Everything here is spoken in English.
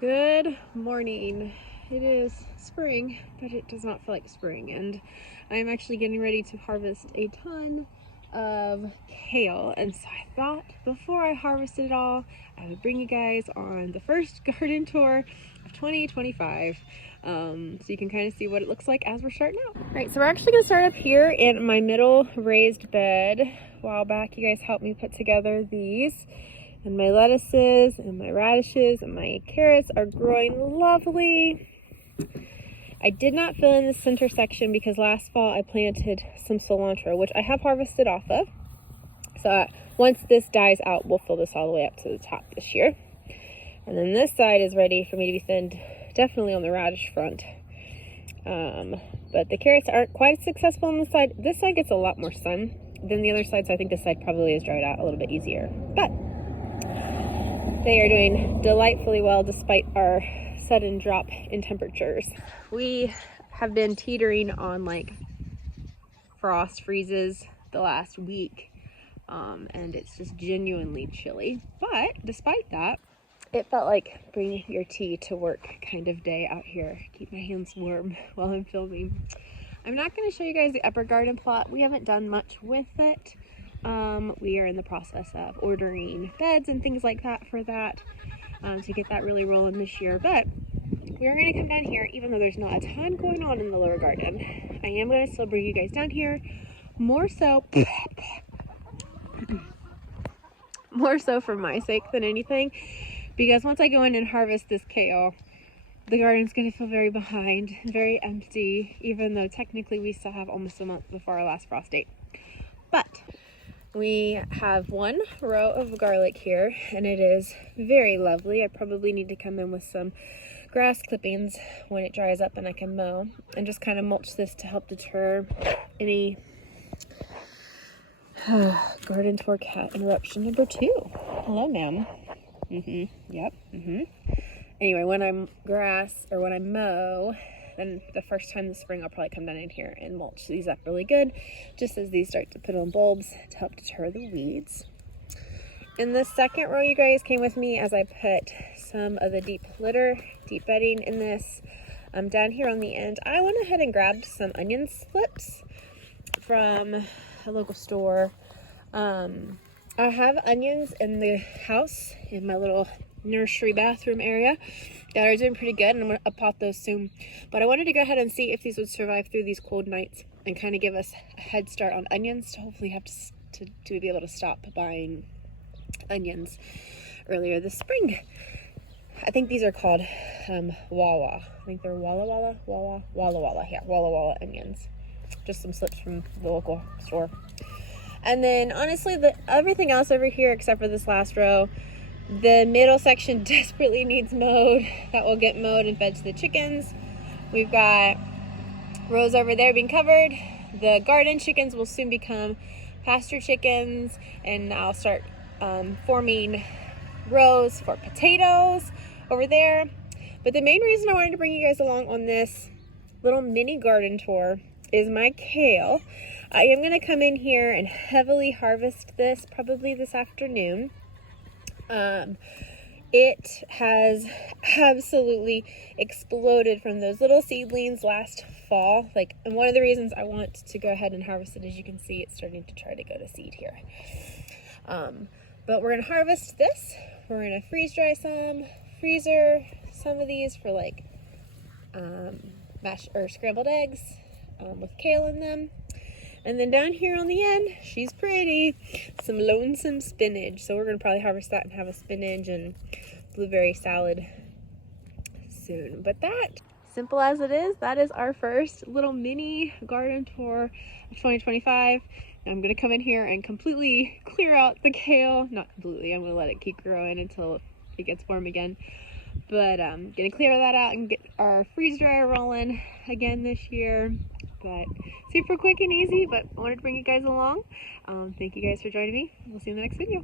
Good morning. It is spring, but it does not feel like spring, and I am actually getting ready to harvest a ton of kale. And so I thought before I harvested it all, I would bring you guys on the first garden tour of 2025, so you can kind of see what it looks like as we're starting out. All right, so we're actually going to start up here in my middle raised bed. A while back, you guys helped me put together these. And my lettuces and my radishes and my carrots are growing lovely. I did not fill in the center section because last fall I planted some cilantro, which I have harvested off of. So once this dies out, we'll fill this all the way up to the top this year. And then this side is ready for me to be thinned, definitely on the radish front. But the carrots aren't quite as successful on this side. This side gets a lot more sun than the other side, so I think this side probably is dried out a little bit easier. But they are doing delightfully well despite our sudden drop in temperatures. We have been teetering on like frost freezes the last week, and it's just genuinely chilly. But despite that, it felt like bring your tea to work kind of day out here. Keep my hands warm while I'm filming. I'm not going to show you guys the upper garden plot. We haven't done much with it. We are in the process of ordering beds and things like that for that, to get that really rolling this year. But we are going to come down here, even though there's not a ton going on in the lower garden. I am going to still bring you guys down here, more so for my sake than anything, because once I go in and harvest this kale, the garden's going to feel very behind, very empty, even though technically we still have almost a month before our last frost date. But we have one row of garlic here, and it is very lovely. I probably need to come in with some grass clippings when it dries up and I can mow, and just kind of mulch this to help deter any garden tour cat interruption number 2. Hello, ma'am. Yep. Anyway, when I'm when I mow, then the first time this spring, I'll probably come down in here and mulch these up really good, just as these start to put on bulbs to help deter the weeds. In the second row, you guys came with me as I put some of the deep bedding in this. Down here on the end, I went ahead and grabbed some onion slips from a local store. I have onions in the house in my little nursery bathroom area that are doing pretty good, and I'm going to pot those soon. But I wanted to go ahead and see if these would survive through these cold nights and kind of give us a head start on onions to hopefully have to be able to stop buying onions earlier this spring. I think these are called Wawa. I think they're Walla Walla onions. Just some slips from the local store. And then honestly, everything else over here except for this last row, the middle section desperately needs mowed. That will get mowed and fed to the chickens. We've got rows over there being covered. The garden chickens will soon become pasture chickens, and I'll start forming rows for potatoes over there. But the main reason I wanted to bring you guys along on this little mini garden tour is my kale. I am going to come in here and heavily harvest this probably this afternoon. It has absolutely exploded from those little seedlings last fall. And one of the reasons I want to go ahead and harvest it, as you can see, it's starting to try to go to seed here. But we're going to harvest this. We're going to freeze dry freezer some of these for mashed or scrambled eggs with kale in them. And then down here on the end, she's pretty, some lonesome spinach. So we're going to probably harvest that and have a spinach and blueberry salad soon. But that, simple as it is, that is our first little mini garden tour of 2025. I'm going to come in here and completely clear out the kale. Not completely, I'm going to let it keep growing until it gets warm again. But I'm going to clear that out and get our freeze dryer rolling again this year. But super quick and easy, but I wanted to bring you guys along. Thank you guys for joining me. We'll see you in the next video.